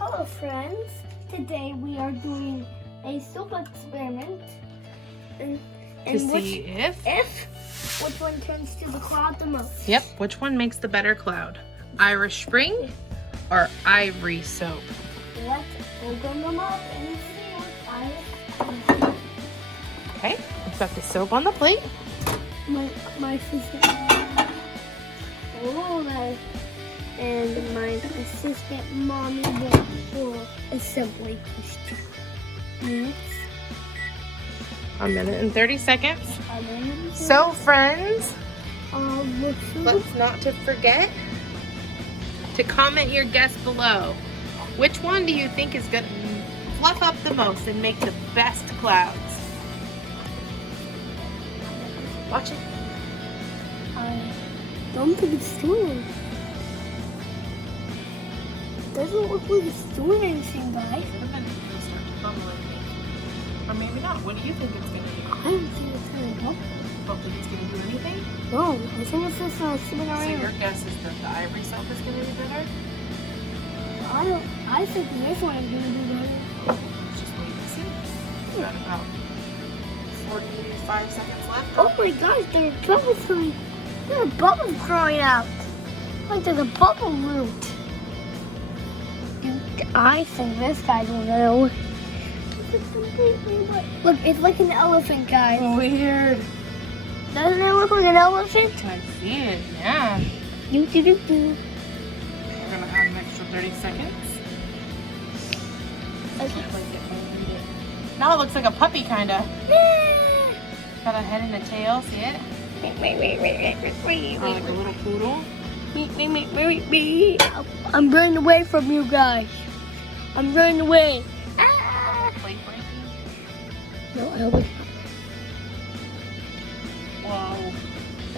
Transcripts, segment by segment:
Hello friends, today we are doing a soap experiment and To see which one turns to the cloud the most. Yep, which one makes the better cloud? Irish Spring or Ivory soap? Let's open them up and see what Irish. Okay, we've got the soap on the plate. My sister. Oh, nice. And my assistant mommy will assembly minutes. A minute and 30 seconds. A minute. So friends, Let's let's not to forget to comment your guess below. Which one do you think is going to fluff up the most and make the best clouds? Watch it. I don't think it's doing. Doesn't look like it's doing anything, guys. Or maybe not. What do you think it's going to do? I don't think it's gonna help. Don't think it's going to do anything? No, I think it's just spinning So around. your guess is that the Ivory soap is going to be better? I think this one is gonna do better. Let's just wait and see. We've got about 45 seconds left. Oh my gosh, there are bubbles coming. There are bubbles growing out. Like there's a bubble root. I think this guy's will. Look, it's like an elephant, guys. Weird. Doesn't it look like an elephant? I see it, yeah. Do. We're going to have an extra 30 seconds. Okay. Now it looks like a puppy, kind of. Got a head and a tail, see it? Or like a little poodle. I'm running away from you guys. I'm running away. Plate breaking. No, I hope it's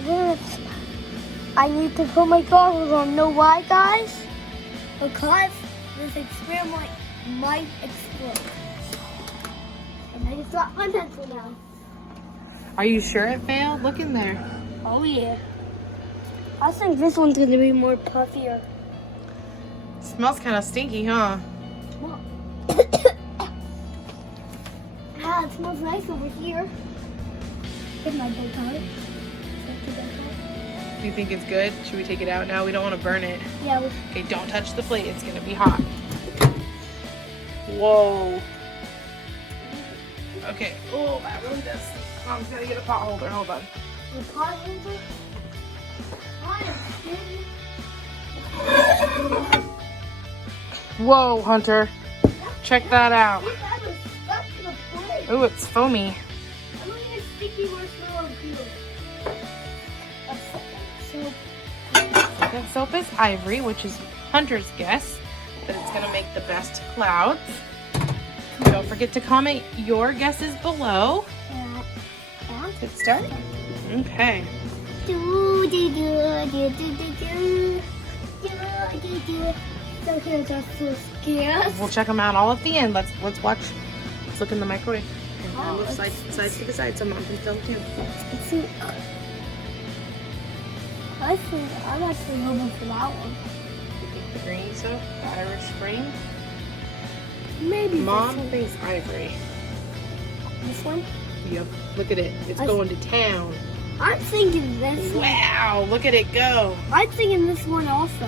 Whoa. I need to put my goggles on. Know why, guys? Because this experiment might explode. And I just dropped my pencil down. Are you sure it failed? Look in there. Oh yeah. I think this one's gonna be more puffier. Smells kind of stinky, huh? Ah, it smells nice over here. Here's my big card. Do you think it's good? Should we take it out now? We don't want to burn it. Yeah. Okay, don't touch the plate. It's going to be hot. Whoa. Okay. Oh, that really does stink. Mom's got to get a pot holder. Hold on. The pot holder? Whoa, Hunter. Check that out. Oh, it's foamy. I'm gonna get sticky marshmallow too. Second soap is Ivory, which is Hunter's guess that it's going to make the best clouds. Don't forget to comment your guesses below. Let's start. Okay. So here's our first guess. We'll check them out all at the end. Let's watch. Let's look in the microwave. And Oh, move side to the side so Mom can film too. Let's see. I think I'm actually hoping for that one. The green soap, the Irish Spring. Maybe Mom this thinks Ivory. one. This one? Yep. Look at it. It's going to town. I'm thinking this one. Wow! Look at it go. I'm thinking this one also.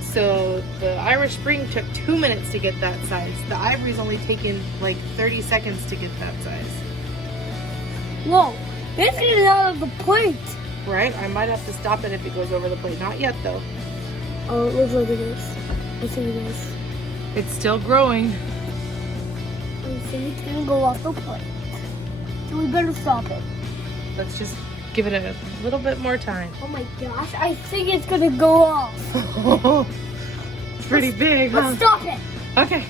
So the Irish Spring took 2 minutes to get that size. The Ivory's only taken like 30 seconds to get that size. Whoa, it's getting out of the plate. Right? I might have to stop it if it goes over the plate. Not yet though. Oh, it looks like it is. I think it is. It's still growing. I think it's gonna go off the plate. So we better stop it. Let's just give it a little bit more time. Oh my gosh, I think it's gonna go off. It's pretty big, huh? Let's stop it. Okay.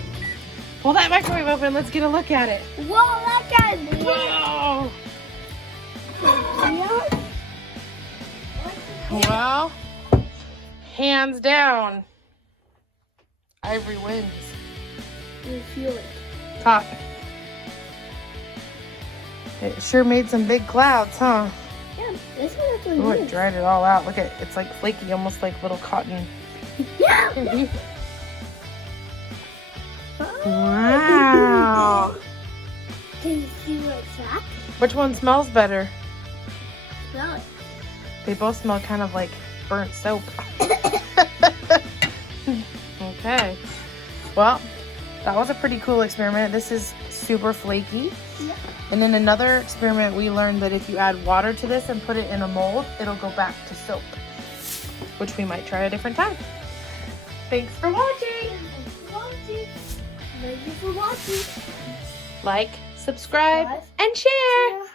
Pull that microwave open. Let's get a look at it. Whoa, that guy's big. Whoa! Yeah. Well, hands down, Ivory wins. You feel it. It's hot. It sure made some big clouds, huh? Yeah, this one actually Oh, it is. dried it all out. Look at it's like flaky, almost like little cotton. Yeah. Wow. Can you see where it's at? Which one smells better? Smell it. They both smell kind of like burnt soap. Okay. Well, that was a pretty cool experiment. This is super flaky. Yeah. And then another experiment, we learned that if you add water to this and put it in a mold, it'll go back to soap, which we might try a different time. Thanks for watching. Thank you for watching. Like, subscribe, Like, and share. share.